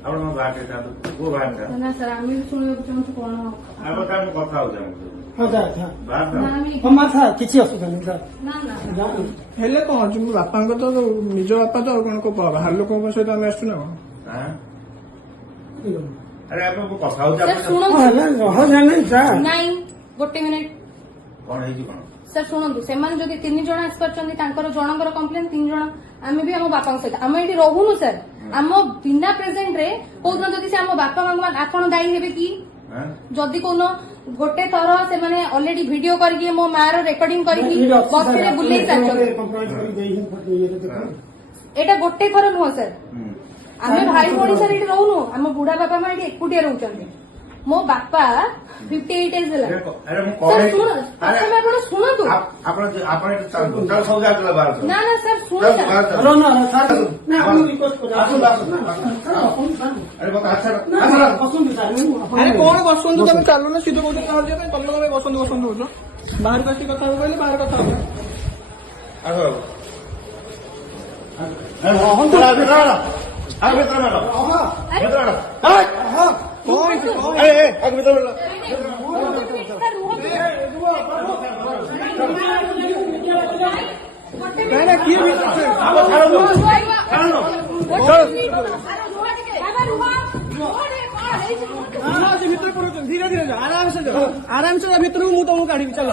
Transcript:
ଆପଣ ବାହାରେ ଯାଆନ୍ତୁ କୋଉ ବାହାରେ ନା ସାର୍ ଆମେ ବି ଶୁଣିବାକୁ ଚାହୁଁଛୁ କଣ ଆମେ କଥା ହଉଛୁ ହଁ ସାର୍ ହଁ ନା ଆମେ ହଁ ମା ସାର୍ କିଛି ଅସୁବିଧା ନାହିଁ ସାର୍ ନା ନା ହେଲେ କଣ ଅଛି ମୋ ବାପାଙ୍କ ତ ନିଜ ବାପା ତ ଆଉ କଣ ବାହାର ଲୋକଙ୍କ ସହିତ ଆମେ ଆସୁଛୁ ନା କଣ? ଆରେ ଆମେ କଥା ହଉଛୁ ସାର୍ ଶୁଣନ୍ତୁ ନାଇଁ ଗୋଟେ ମିନିଟ୍ କଣ ହେଇଛି କଣ ସାର୍ ଶୁଣନ୍ତୁ ସେମାନେ ଯଦି 3 ଜଣ ଆସିପାରୁଛନ୍ତି ତାଙ୍କର ଜଣଙ୍କର କମ୍ପ୍ଲେନ 3 ଜଣ ଆମେ ବି ଆମ ବାପାଙ୍କ ସହିତ ଆମେ ଏଠି ରହୁନୁ ସାର୍ ଆମ ବିନା ପ୍ରେଜେଣ୍ଟ ରେ କୋଉଦିନ ଯଦି ସେ ଆମ ବାପା ମାଙ୍କୁ ଆପଣ ଦାୟୀ ହେବେ କି ଯଦି କୋଉଦିନ ଗୋଟେ ଥର ସେମାନେ ଅଲରେଡି ଭିଡିଓ କରିକି ମୋ ମା ର ରେକର୍ଡିଂ କରିକି ବସରେ ବୁଲେଇ ସାରିଛନ୍ତି ଏଇଟା ଗୋଟେ ଥର ନୁହଁ ସାର୍ ଆମେ ଭାଇ ଭଉଣୀ ସାର୍ ଏଠି ରହୁନୁ ଆମ ବୁଢା ବାପା ମା ଏଠି ଏକୁଟିଆ ରହୁଛନ୍ତି ମୋ ବାପା 58 ଏଜ୍ ହେଲା ଆପଣ ଶୁଣନ୍ତୁ ନା ନା ସାର୍ ଶୁଣନ୍ତୁ ଆରେ କଣ ବସନ୍ତୁ ତମେ ଚାଲୁନ ସିଧା କୋଉଠି ସାହାଯ୍ୟ ପାଇଁ ତମେ ତମେ ବସନ୍ତୁ କହୁଛ ବାହାରକୁ ଆସିକି କଥା ହବ କହିଲେ ବାହାର କଥା ଧୀରେ ଧୀରେ ଆରାମସେ ଭିତରକୁ ମୁଁ ତମକୁ କାଢିବି ଚାଲ